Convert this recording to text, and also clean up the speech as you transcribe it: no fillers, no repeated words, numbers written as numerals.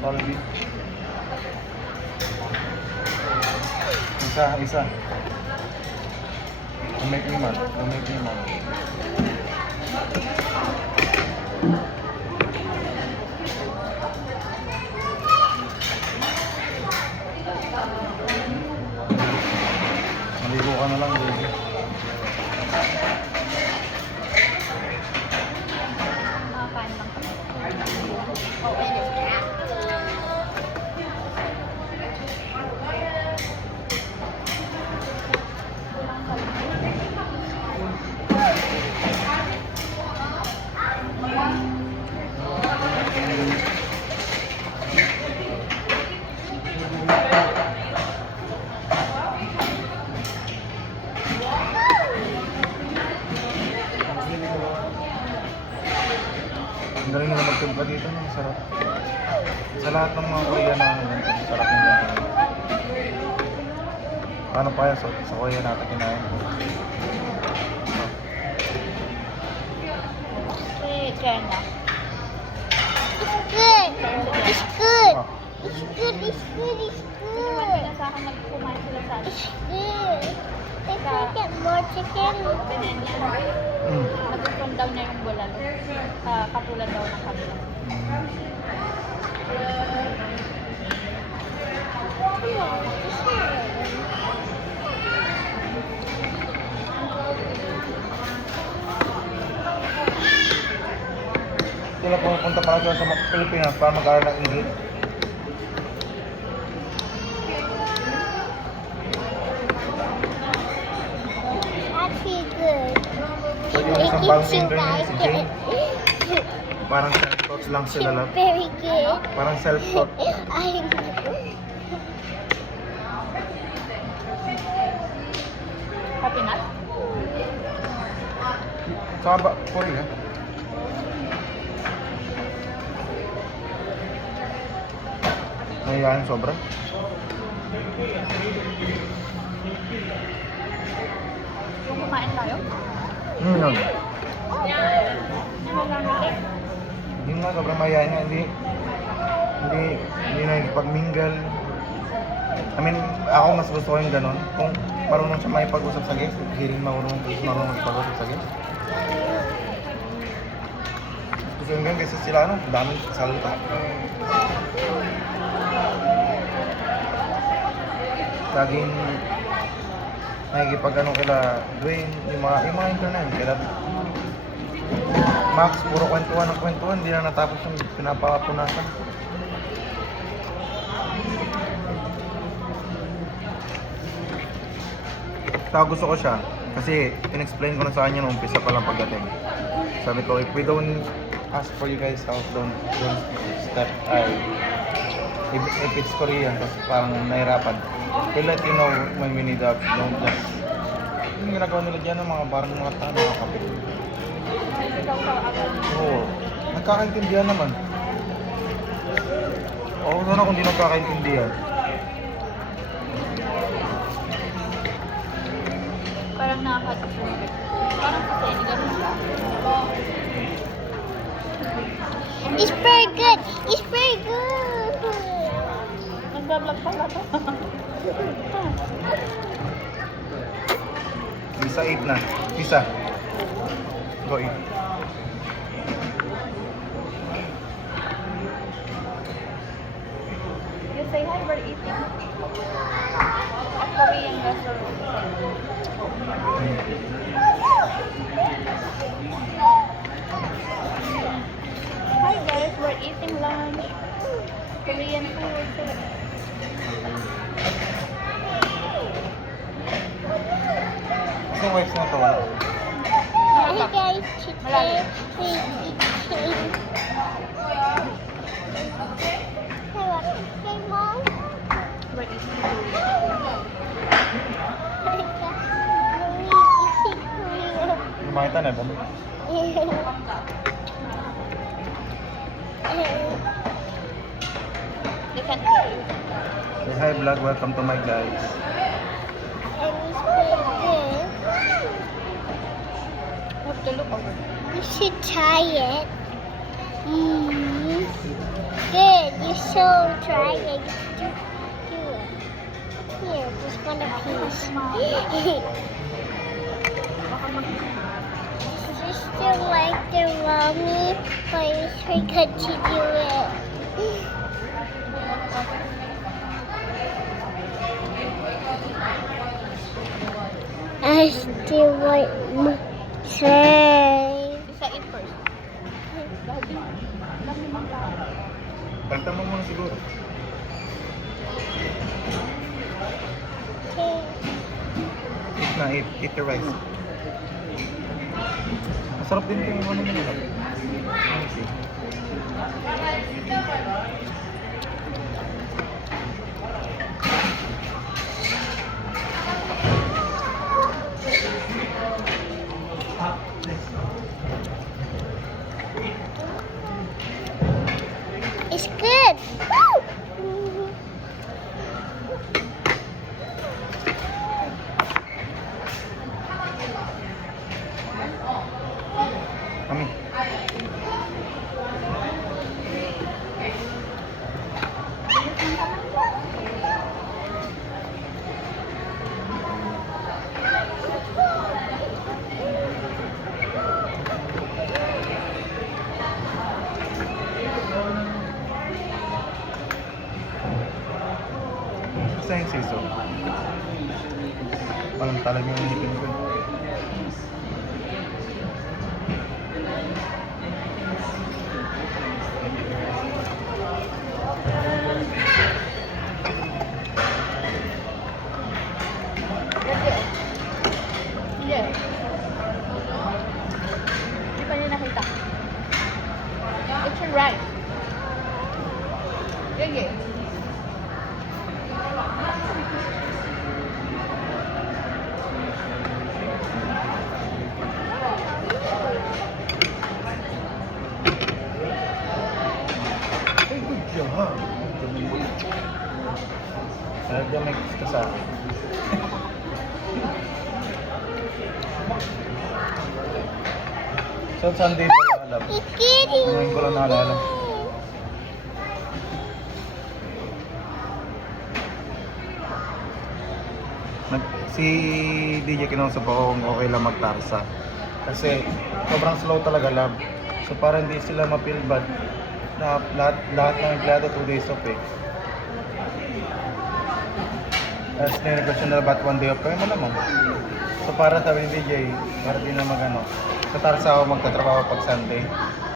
Solid. Isa. Don't make me mad. Maligo ka na lang, baby. Makakain lang kami. Okay. Ang galing nila magtimpla dito, no? Sarap. Sa lahat ng mga Korean na sarap nila. Paano pa yan? Sa Korea natin kinain. Jenna. It's good. Ah, It's good. It's good. It's Sabi good. na sa akin nagkumain sila sa It's good. If we get more chicken, Pinenya. mm. Nagustuhan daw niya yung bulalo. Katulad daw ng kanila. Sila pumunta pala sila sa Pilipinas para mag-aaral ng English. actually good. So yung It isang keeps bagong you intern guys si Jane, parang self-taught lang sila lang. very good. Parang self-taught. I Happy nut? Saka ba, Korea? Nahiyain sobra. Kung kumain tayo? Yun. Malamig. Yun nga, sobrang mahihain nga. Hindi na pag-mingle. I mean, ako mas gusto ko yung ganon. Kung marunong siya makipag-usap sa guest, hindi rin marunong makipag-usap sa guest. Gusto yung ganun kasi sila, ano, daming salita. Laging nakikipag ano kila Dwayne, yung mga internet, kila Max, puro kwentuhan ng kwentuhan, hindi na natapos yung pinapapunasan. Saka gusto ko siya, kasi in-explain ko na sa kanya nung umpisa pa lang pagdating. Sabi ko, if we don't ask for you guys out, don't step, if it's Korean, kasi parang nahirapan, we'll let you know when we need help, don't just, yung ginagawa nila dyan, mga parang mga tao, mga kapit. Ikaw sa agad. Oo, nagkakaintindihan naman. Oo, sana kung di nagkakaintindihan. Parang nakakatulog. Parang kasi, hindi ganun siya. It's very good. It's very good. Nagbablog pala to. Isa 8 na. Isa. Go eat. You say hi, we're eating. At Korean restaurant. Hi guys, we're eating lunch. Korean food. Kasi wife na to. Hey guys, today we eat chicken. Hey mom. We're eating Lumakita na ba? They can't hear you. Say hi vlog, welcome to my guys. have to look over. You should try it. Mm. Good. You should try it. Do it. Here, just one a piece. Is still like the mommy, but you forgot to do it. I still want my try. Isa eat first. Daddy, dami mong tao. Kanta mo muna siguro. Eat na, eat your rice. Masarap din yung ano nila. Okay. It's good. Woo! Kami. Basta yung siso. Walang talaga yung hipin ko. Hindi. Hindi pa niya nakita. It's your right. Sige. Ay, good job. Talaga may kiss ka sa akin. So, Sunday pala alam. It's getting. Ngayon ko lang naalala. Si DJ kinausap ako kung okay lang magtarsa. Kasi sobrang slow talaga lab. So para hindi sila ma-feel bad na lahat ng empleyado 2 days off eh. Tapos nire-request nila ba't 1 day off kayo malamang. So para sabi ni DJ, para di na magano. Sa tarsa ako magtatrabaho pag Sunday.